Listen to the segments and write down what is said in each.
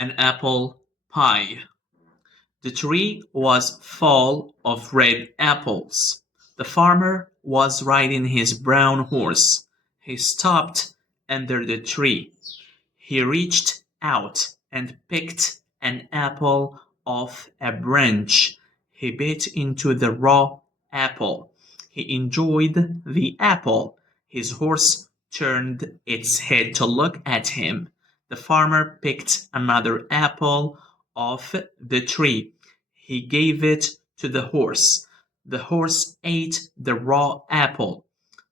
an apple pie. The tree was full of red apples. The farmer was riding his brown horse. He stopped under the tree. He reached out and picked an apple off a branch. He bit into the raw apple. He enjoyed the apple. His horse turned its head to look at him. The farmer picked another apple off the tree. He gave it to the horse. The horse ate the raw apple.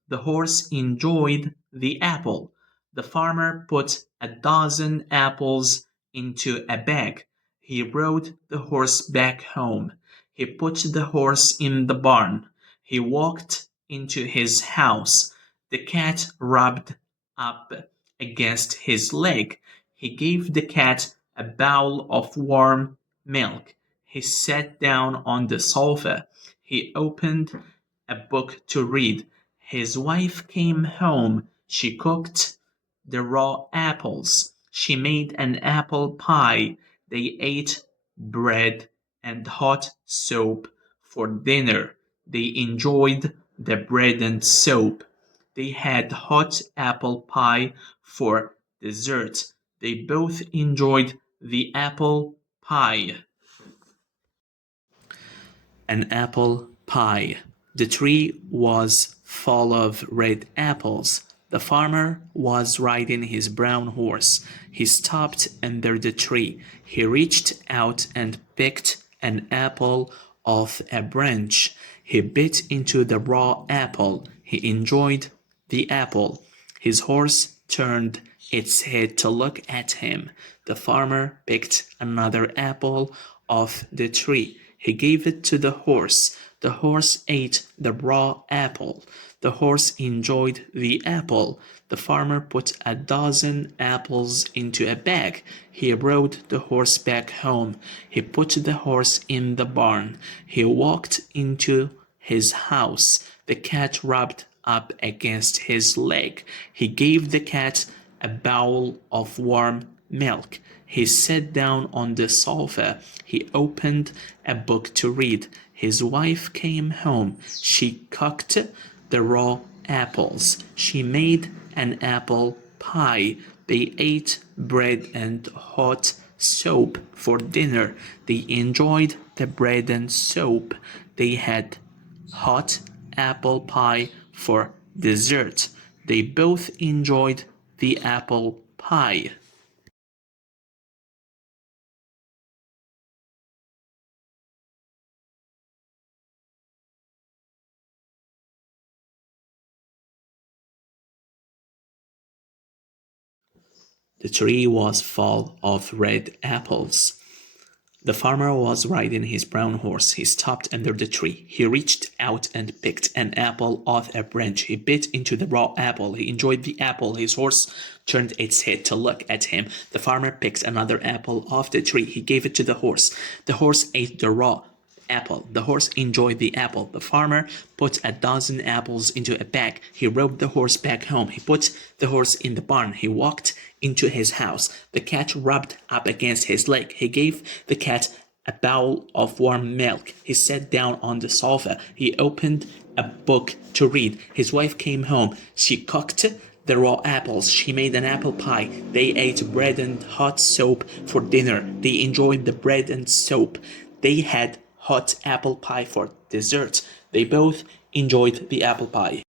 The horse enjoyed the apple. The farmer put a dozen apples into a bag. He rode the horse back home. He put the horse in the barn. He walked into his house. The cat rubbed up against his leg. He gave the cat a bowl of warm milk. He sat down on the sofa. He opened a book to read. His wife came home. She cooked the raw apples. She made an apple pie. They ate bread and hot soup for dinner. They enjoyed the bread and soup. They had hot apple pie for dessert. They both enjoyed the apple pie. An apple pie. The tree was full of red apples. The farmer was riding his brown horse. He stopped under the tree. He reached out and picked an apple off a branch. He bit into the raw apple. He enjoyed the apple. His horse turned its head to look at him. The farmer picked another apple off the tree. He gave it to the horse. The horse ate the raw apple. The horse enjoyed the apple. The farmer put a dozen apples into a bag. He rode the horse back home. He put the horse in the barn. He walked into his house. The cat rubbed up against his leg. He gave the cat a bowl of warm milk. He sat down on the sofa. He opened a book to read. His wife came home. She cooked the raw apples. She made an apple pie. They ate bread and hot soup for dinner. They enjoyed the bread and soup. They had hot apple pie for dessert. They both enjoyed the apple pie. The tree was full of red apples. The farmer was riding his brown horse. He stopped under the tree. He reached out and picked an apple off a branch. He bit into the raw apple. He enjoyed the apple. His horse turned its head to look at him. The farmer picked another apple off the tree. He gave it to the horse. The horse ate the raw apple. The horse enjoyed the apple. The farmer put a dozen apples into a bag. He rode the horse back home. He put the horse in the barn. He walked into his house. The cat rubbed up against his leg. He gave the cat a bowl of warm milk. He sat down on the sofa. He opened a book to read. His wife came home. She cooked the raw apples. She made an apple pie. They ate bread and hot soup for dinner. They enjoyed the bread and soup. They had hot apple pie for dessert. They both enjoyed the apple pie.